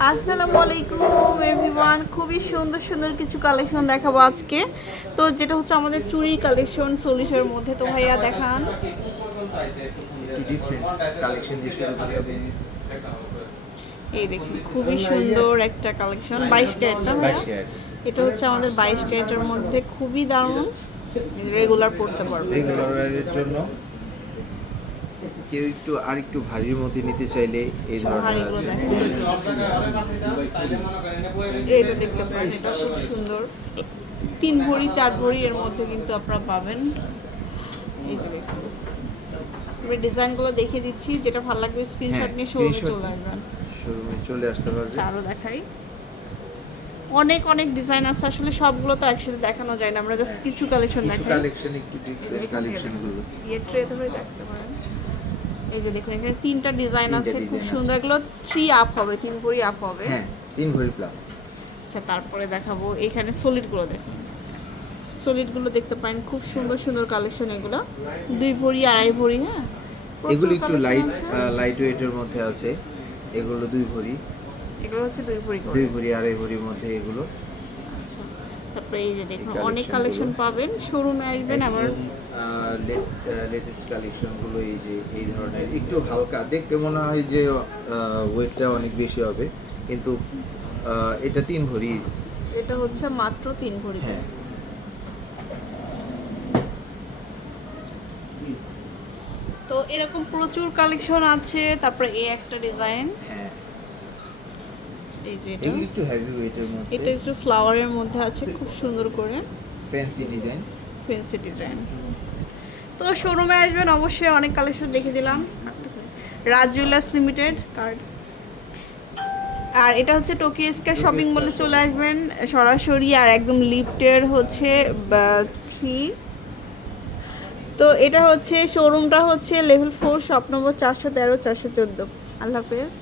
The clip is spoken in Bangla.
আসসালামু আলাইকুম এভরিওয়ান খুবই সুন্দর সুন্দর কিছু কালেকশন দেখাবো আজকে। তো যেটা হচ্ছে আমাদের চুরির কালেকশন চল্লিশের মধ্যে। তো ভাইয়া দেখান। এই দেখুন খুবই সুন্দর একটা কালেকশন বাইশ ক্যারেট না ভাইয়া? এটা হচ্ছে আমাদের বাইশ ক্যারেটের মধ্যে। খুবই দারুণ। রেগুলার পড়তে পারবে রেগুলারের জন্য। কেউ একটু আর একটু ভারীর মধ্যে নিতে চাইলে এই ধরনের আছে। এটা দেখতে পারেন এটা খুব সুন্দর। তিন ভরি চার ভরি এর মধ্যে কিন্তু আপনারা পাবেন। এই যে দেখুন। ডিজাইনগুলো দেখিয়ে দিচ্ছি যেটা ভালো লাগবে স্ক্রিনশট হ্যাঁ, নিয়ে শোরুমে চলে আসবেন। শোরুমে চলে আসতে পারবে। আচ্ছা আরও দেখাই। অনেক অনেক ডিজাইন আছে আসলে সবগুলো তো একসাথে দেখানো যায় না আমরা জাস্ট কিছু কালেকশন দেখাই। কালেকশন একটু ডিফারেন্ট কালেকশনগুলো। ইয়ে ট্রে ধরে দেখতে পারেন। এই যে দেখুন এখানে তিনটা ডিজাইন আছে খুব সুন্দর এগুলো থ্রি আপ হবে তিন ভরি আপ হবে। হ্যাঁ তিন ভরি প্লাস আচ্ছা তারপরে দেখাবো এখানে সলিডগুলো দেখুন। সলিডগুলো দেখতে পারেন খুব সুন্দর সুন্দর কালেকশন এগুলো। দুই ভরি আড়াই ভরি হ্যাঁ? এগুলো একটু লাইট। লাইট ওয়েটের মধ্যে আছে এগুলো দুই ভরি। এগুলো হচ্ছে দুই ভরি দুই ভরি আড়াই ভরির মধ্যে এগুলো। আচ্ছা তারপরে এই যে দেখুন অনেক কালেকশন পাবেন। শোরুমে আসবেন আবার লেটেস্ট কালেকশনগুলো এই যে এই ধরনের। একটু হালকা দেখতে মনে হয় যে ওয়েটটা অনেক বেশি হবে। কিন্তু এটা তিন ভরি। এটা হচ্ছে মাত্র তিন ভরি। হ্যাঁ। তো এরকম প্রচুর কালেকশন আছে। তারপরে এই একটা ডিজাইন হ্যাঁ। এই যে এটা। একটু হেভি ওয়েটের এটা একটু ফ্লাওয়ারের মধ্যে আছে খুব সুন্দর করে। ফ্যান্সি ডিজাইন ফেন্সি ডিজাইন তো শোরুমে আসবেন অবশ্যই অনেক কালেকশন দেখে দিলাম। রাজ জুয়েলার্স লিমিটেড কার্ড আর এটা হচ্ছে টোকিও স্কয়ার শপিং মলে চলে আসবেন সরাসরি আর একদম লিফটের হচ্ছে থ্রি তো এটা হচ্ছে শোরুমটা হচ্ছে লেভেল ফোর শপ নম্বর চারশো তেরো চারশো চোদ্দ। আল্লাহ হাফেজ।